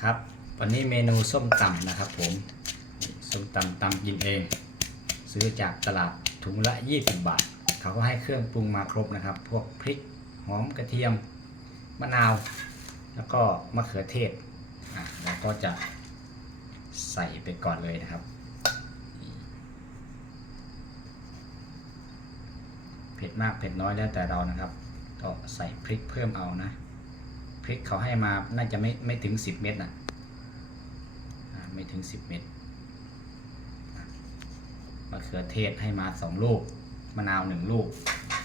นะครับ วันนี้เมนูส้มตำนะครับ ผมส้มตำตำกินเอง ซื้อจากตลาดถุงละ 20 บาท เขาก็ให้เครื่องปรุงมาครบนะครับ พวกพริกหอมกระเทียมมะนาว แล้วก็มะเขือเทศอะเราก็จะใส่ไปก่อนเลยนะครับเผ็ดมากเผ็ดน้อยแล้วแต่เรานะครับ ก็ใส่พริกเพิ่มเอานะ พริกเขาให้มาน่าจะไม่ไม่ถึง 10 เม็ดนะอ่าไม่ถึง 10 เม็ดมะเขือเทศให้มา 2 ลูก มะนาว 1 ลูก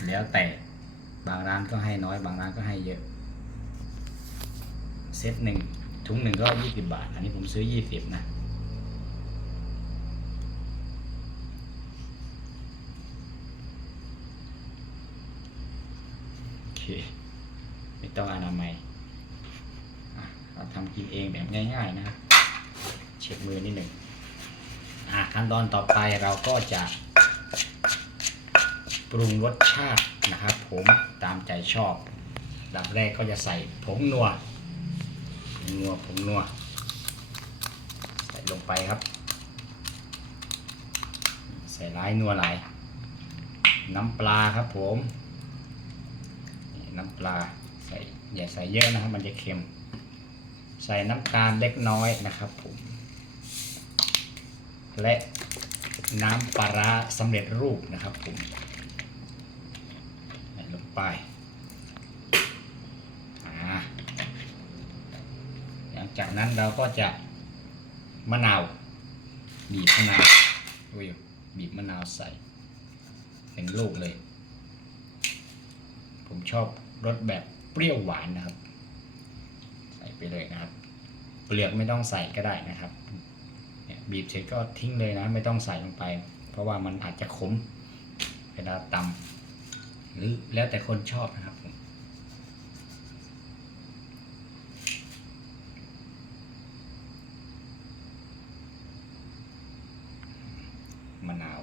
แล้วแต่บางร้านก็ให้น้อยบางร้านก็ให้เยอะ เซตหนึ่งถุงหนึ่งก็ 20 บาท อันนี้ผมซื้อ 20 นะโอเคไม่ต้องอนามัยอะเรา ทำกินเองแบบง่ายๆนะครับ เช็ดมือนิดหนึ่งอะขั้นตอนต่อไปเราก็จะ ปรุงรสชาตินะครับ ผมตามใจชอบดับแรกก็จะใส่ผงนัวผงนัวผงนัว ใส่ลงไปครับ ใส่หลายนัวหลาย น้ำปลาครับผม น้ำปลาใส่อย่าใส่เยอะนะครับ มันจะเค็ม ใส่น้ำตาลเล็กน้อยนะครับผมและน้ำปลาร้าสำเร็จรูปนะครับผมใส่ลงไปหลังจากนั้นเราก็จะมะนาวบีบมะนาวอยบีบมะนาวใส่เป็นลูกเลย ผมชอบรสแบบเปรี้ยวหวานนะครับ ไปเลยนะครับ เปลือกไม่ต้องใส่ก็ได้นะครับเนี่ยบีบเสร็จก็ทิ้งเลยนะ ไม่ต้องใส่ลงไป เพราะว่ามันอาจจะขมเวลาตำหรือแล้วแต่คนชอบนะครับผมมะนาว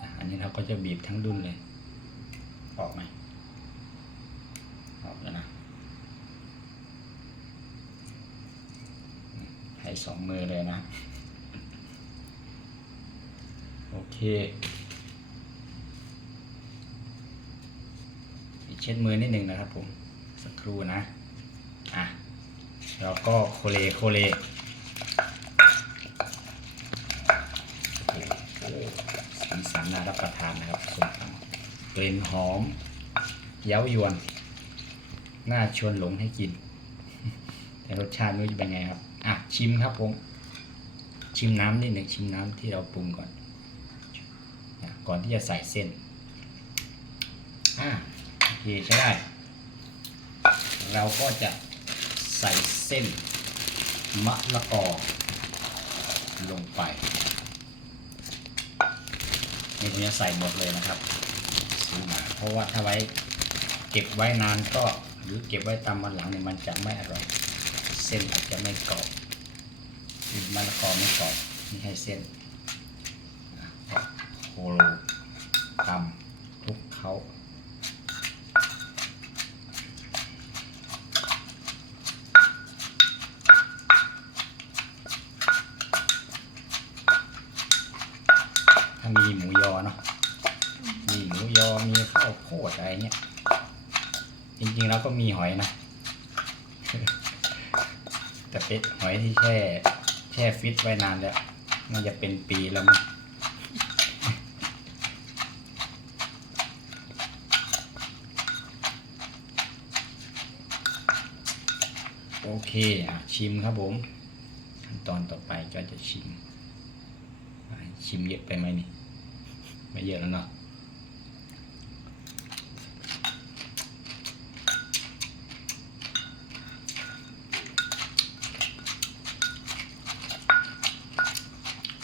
อะอั นี้เราก็จะบีบทั้งดุนเลย ออกไหมออกแล้วนะให้สองมือเลยนะ โอเคเช็ดมือนิดหนึ่งนะครับผม สักครู่นะ อะ แล้วก็โคเลโคเล สีสั น่ารับประทานนะครับส้มตำกลิ่นหอม เย้ายวน น่าชวนหลงให้กิน แต่รสชาติไม่รู้จะเป็นไงครับ อะชิมครับผม ชิมน้ำนิดหนึ่งชิมน้ำที่เราปรุงก่อนนะก่อนที่จะใส่เส้น อะโอเคใช้ได้ เราก็จะใส่เส้นมะละกอลงไป นี่ผมจะใส่หมดเลยนะครับซื้อมาเพราะว่าถ้าไว้เก็บไว้นานก็หรือเก็บไว้ตามวันหลังเนี่ยมันจะไม่อร่อย เส้นอาจจะไม่กรอบหรือมะละกอไม่กรอบนี่ให้เส้นโคโลตำคลุกเขา ข้าวโพดอะไรเงี้ย จริงๆแล้วก็มีหอยนะ แต่เป็นหอยที่แช่แช่ฟิตไว้นานแล้วน่าจะเป็นปีแล้วมั้งโอเคอะชิมครับผมขั้นตอนต่อไปก็จะชิม ชิมเยอะไปไหมนี่ ไม่เยอะแล้วเนาะ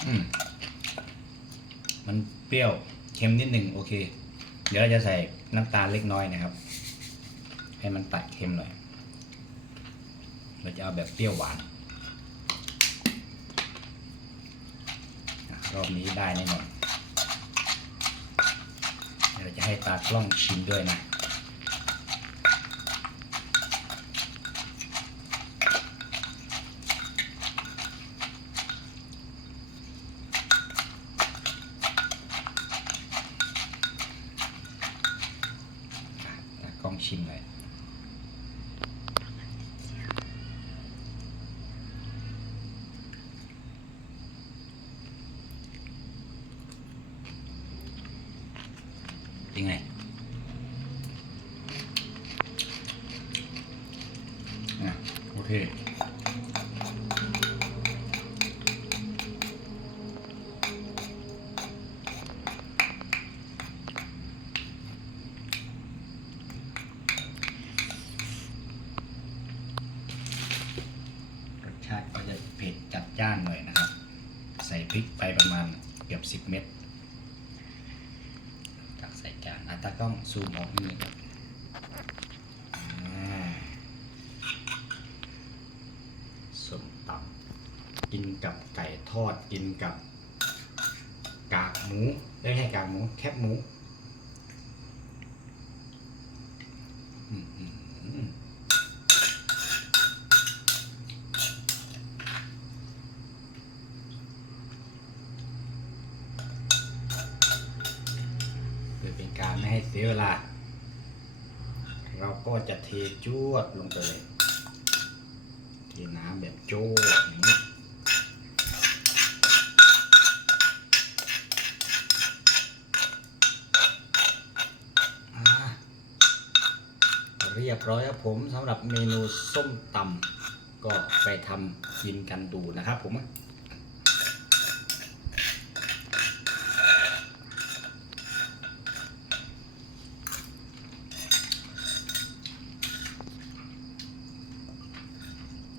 มันเปรี้ยวเค็มนิดหนึ่งโอเค เดี๋ยวเราจะใส่น้ำตาลเล็กน้อยนะครับ ให้มันตัดเค็มหน่อย เราจะเอาแบบเปรี้ยวหวานรอบนี้ได้แน่นอนเดี๋ยวเราจะให้ตากล้องชิมด้วยนะตากล้องชิมเลย เป็นไง อะ โอเครสชาติก็จะเผ็ดจัดจ้านหน่อยนะครับ ใส่พริกไปประมาณเกือบสิบเม็ดตักใส่จานอะตากล้องซูมออกนิดนึงครับอ่าส้มตำกินกับไก่ท อดกินกับ กากหมูไม่ใช่กากหมู แคบหมูอืมอืมอืมเพื่อเป็นการไม่ให้เสียเวลา เราก็จะเทจวดลงไปเลย เทน้ำแบบโจวดอย่างนี้ รียบร้อยครับผมสำหรับเมนูส้มตำก็ไปทำกินกันดูนะครับผม